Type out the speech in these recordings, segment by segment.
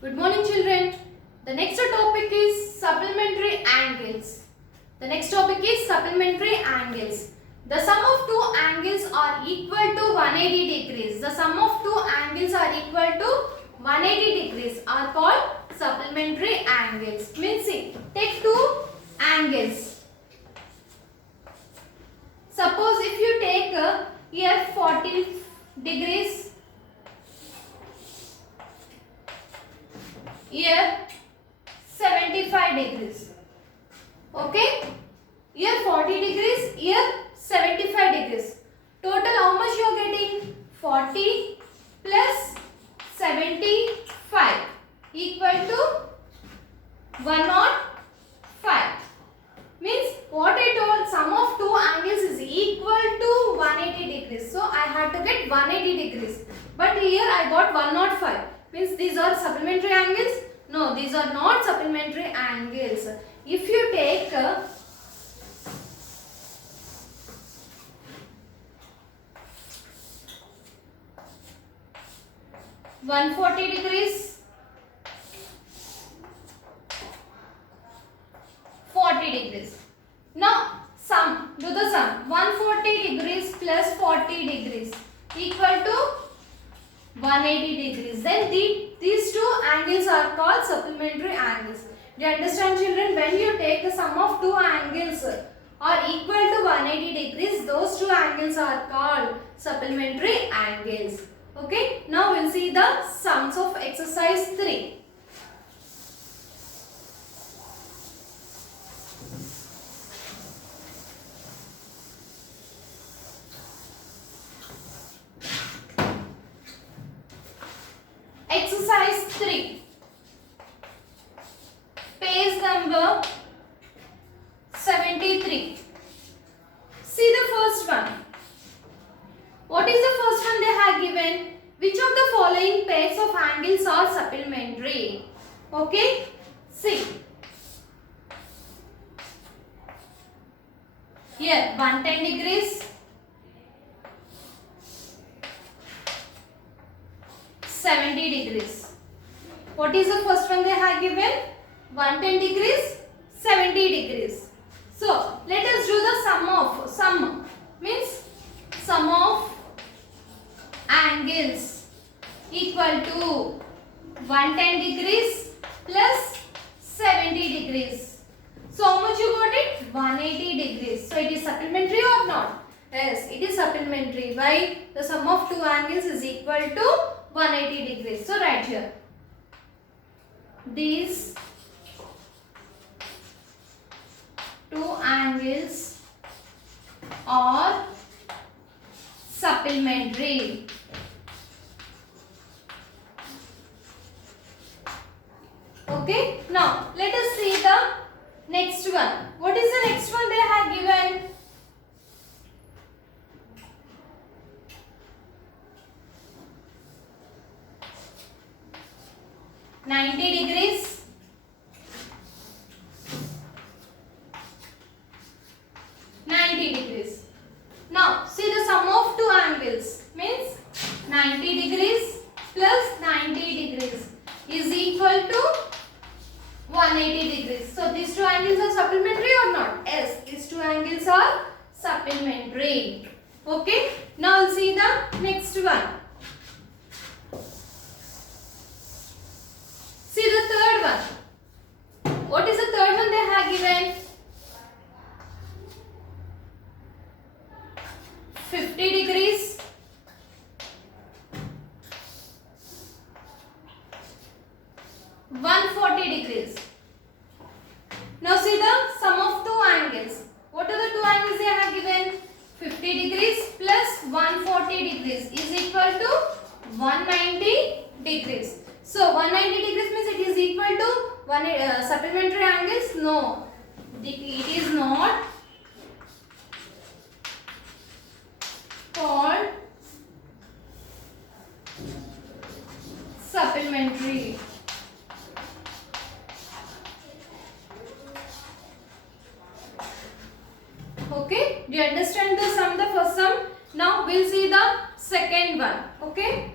Good morning, children. The next topic is supplementary angles. The next topic is supplementary angles. The sum of two angles are equal to 180 degrees. The sum of two angles are equal to 180 degrees are called supplementary angles. Means see, take two angles. Suppose if you take here 40 degrees, here 75 degrees. Okay? Here 40 degrees, here 75 degrees. Total how much you are getting? 40 plus 75 equal to 105. Means what I told, sum of two angles is equal to 180 degrees. So I had to get 180 degrees. But here I got 105. Means these are supplementary angles? No, these are not supplementary angles. If you take 140 degrees, 40 degrees. Now sum, do the sum. 140 degrees plus 40 degrees equal to 180 degrees. Then these two angles are called supplementary angles. Do you understand, children? When you take the sum of two angles are equal to 180 degrees, those two angles are called supplementary angles. Okay. Now we'll see the sums of exercise 3. Exercise 3. Page number 73. See the first one. What is the first one they have given? Which of the following pairs of angles are supplementary? Okay. See. Here 110 degrees. 70 degrees. What is the first one they have given? 110 degrees, 70 degrees. So, let us do the sum means sum of angles equal to 110 degrees plus 70 degrees. So, how much you got it? 180 degrees. So, it is supplementary or not? Yes, it is supplementary. Why? The sum of two angles is equal to 180 degrees. So, right here. These two angles are supplementary. Okay. Now, let us see the next one. What is the next one they have given? (90 degrees), 90 degrees. Now, see the sum of two angles means 90 degrees plus 90 degrees is equal to 180 degrees. So, these two angles are supplementary or not? Yes, these two angles are supplementary. Okay. Now, we'll see the next one. See the third one. What is the third one they have given? 50 degrees, 140 degrees. Now see the sum of two angles. What are the two angles they have given? 50 degrees plus 140 degrees is equal to 190 degrees. So 190 degrees means it is equal to supplementary angles? No, it is not called supplementary. Okay, do you understand the first sum? Now we'll see the second one. Okay.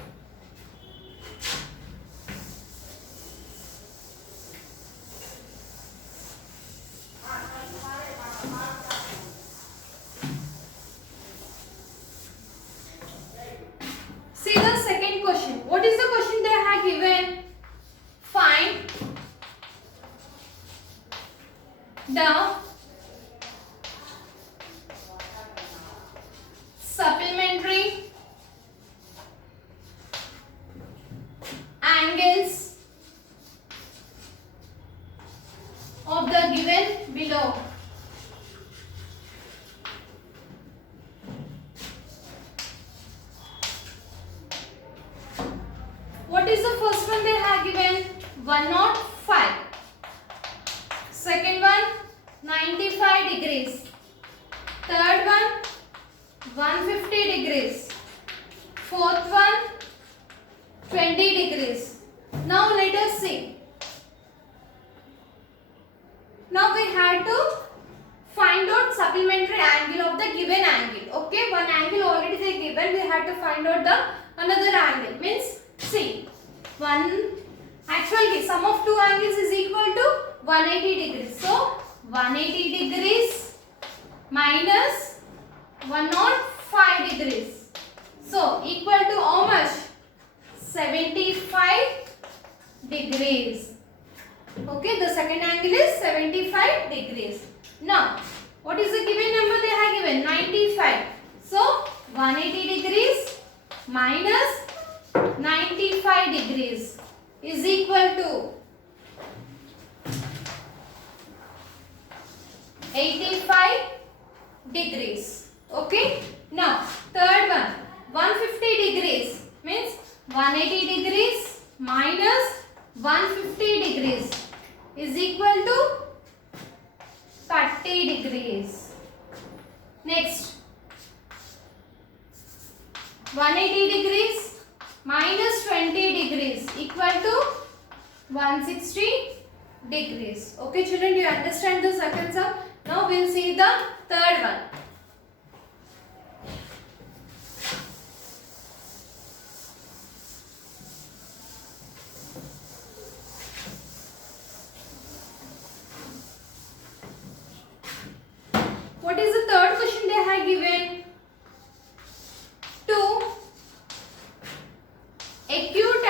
the supplementary angles of the given below. What is the first one they have given? 105. Second one 95 degrees. Third one 150 degrees. Fourth one 20 degrees. Now let us see. Now we have to find out supplementary angle of the given angle. Okay, one angle already they given. We have to find out the another angle. Means see, actually sum of two angles is equal to 180 degrees. So 180 degrees minus 105 degrees. So equal to how much? 75 degrees. Okay, the second angle is 75 degrees. Now, what is the given number they have given? 95. So 180 degrees minus 95 degrees is equal to 85 degrees. Okay. Now, third one 150 degrees means 180 degrees minus 150 degrees is equal to 30 degrees. Next, 180 degrees minus 20 degrees equal to 160 degrees. Okay children, do you understand the second sum? Now we will see the third one. What is the third question they have given? Two acute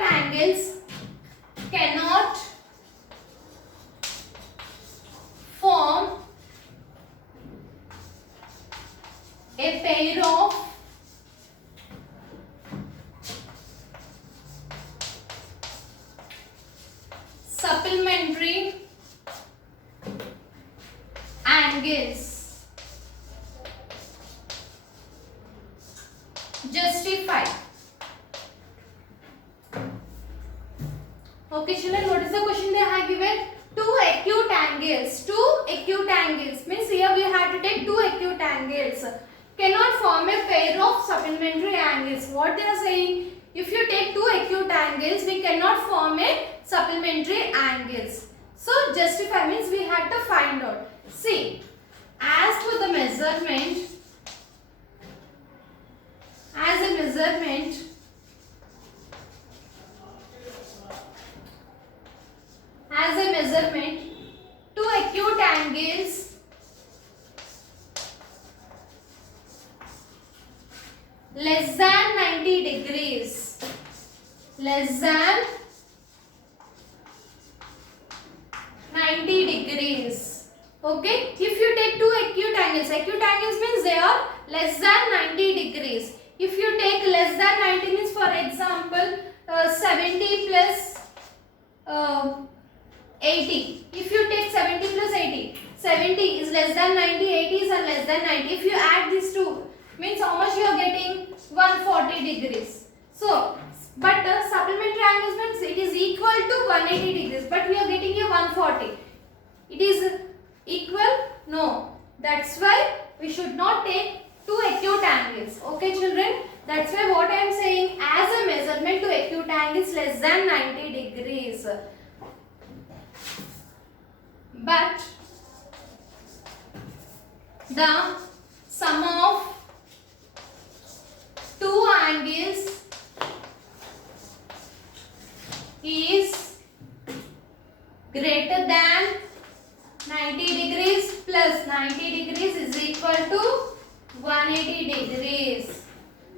angles cannot form a pair of supplementary angles. Justify. Okay children, what is the question they have given? Two acute angles. Two acute angles means here we have to take two acute angles. Cannot form a pair of supplementary angles. What they are saying? If you take two acute angles, we cannot form a supplementary angles. So justify means we have to find out. See, as per the measurement, two acute angles less than 90 degrees, less than 90 degrees. Okay, if you take two acute angles means they are less than 90 degrees. If you take less than 90 means, for example, 70 plus 80. If you take 70 plus 80, 70 is less than 90, 80 is less than 90. If you add these two, means how much you are getting? 140 degrees. So, but supplementary angles means it is equal to 180 degrees, but we are getting here 140. It is equal? No. That's why we should not take two acute angles. Okay children? That's why what I am saying, as a measurement to acute angles less than 90 degrees. But the sum of two angles is greater than 90 degrees plus 90 degrees is equal to 180 degrees.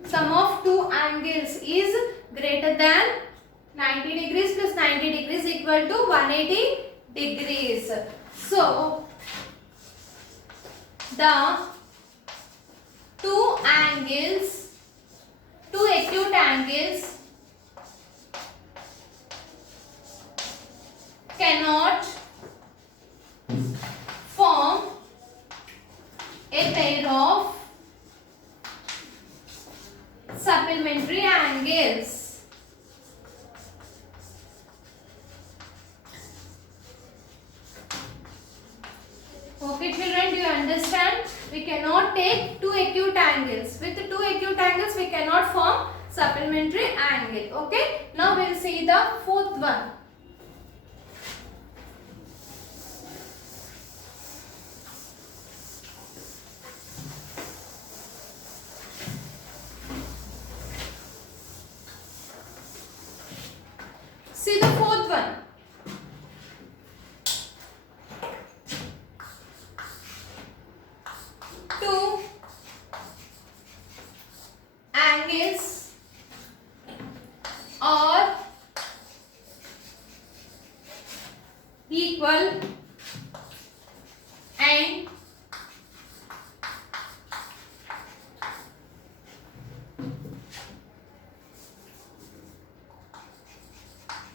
Sum of two angles is greater than 90 degrees plus 90 degrees equal to 180 degrees. So the two acute angles cannot form a pair of supplementary angles. Okay children, do you understand? We cannot take two acute angles. With two acute angles we cannot form supplementary angle. Okay. Now we will see the fourth one. See the fourth one. Two angles are equal and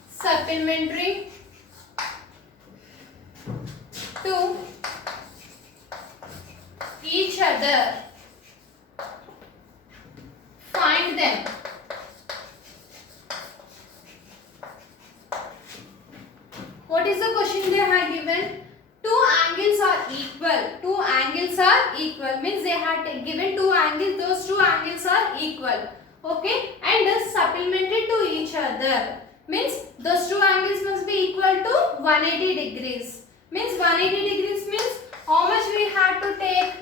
supplementary to each other. Find them. What is the question they have given? Two angles are equal. Two angles are equal means they have given two angles. Those two angles are equal. Okay, and thus supplementary to each other means those two angles must be equal to 180 degrees. Means 180 degrees means how much we have to take?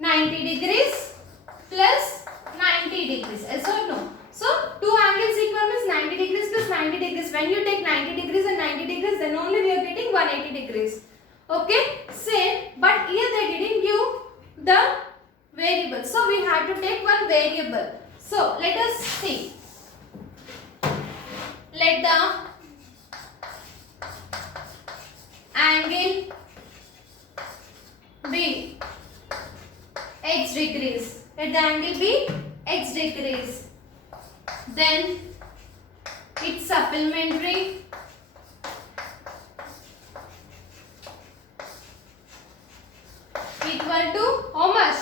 90 degrees plus 90 degrees. Yes or no? So two angles equal means 90 degrees plus 90 degrees. When you take 90 degrees and 90 degrees, then only we are getting 180 degrees. Okay, same, but here they didn't give the variable. So we have to take one variable. So let us see. Let the angle be x degrees. Let the angle be x degrees. Then its supplementary equal to how much?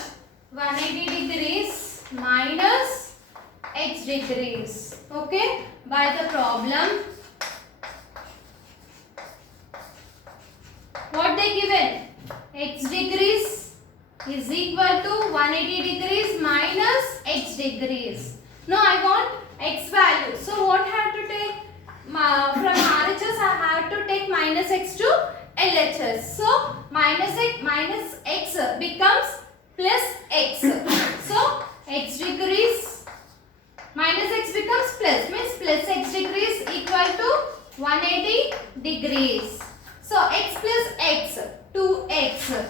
180 degrees minus x degrees. Okay, by the problem what they given? X degrees is equal to 180 degrees minus x degrees. Now I want x value. So what I have to take? From RHS I have to take minus x to LHS. So minus x becomes plus x. So x degrees minus x becomes plus, means plus x degrees equal to 180 degrees. So x plus x, 2x.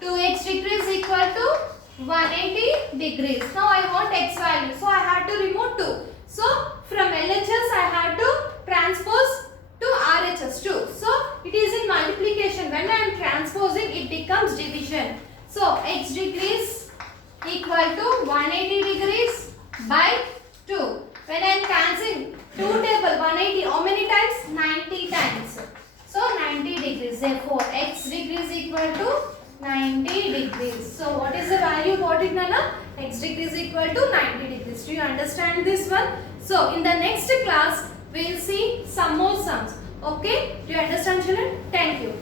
2x degrees equal to 180 degrees. Now I want x value. So I have to remove 2. So from LHS I have to transpose to RHS 2. So it is in multiplication. When I am transposing it becomes division. So x degrees equal to 180 degrees by 2. When I am cancelling 2 table 180, how many times? 90 times. So 90 degrees. Therefore x degrees equal to 90 degrees. So what is the value got it, Nana? X degrees equal to 90 degrees. Do you understand this one? So in the next class we will see some more sums. Okay? Do you understand children? Thank you.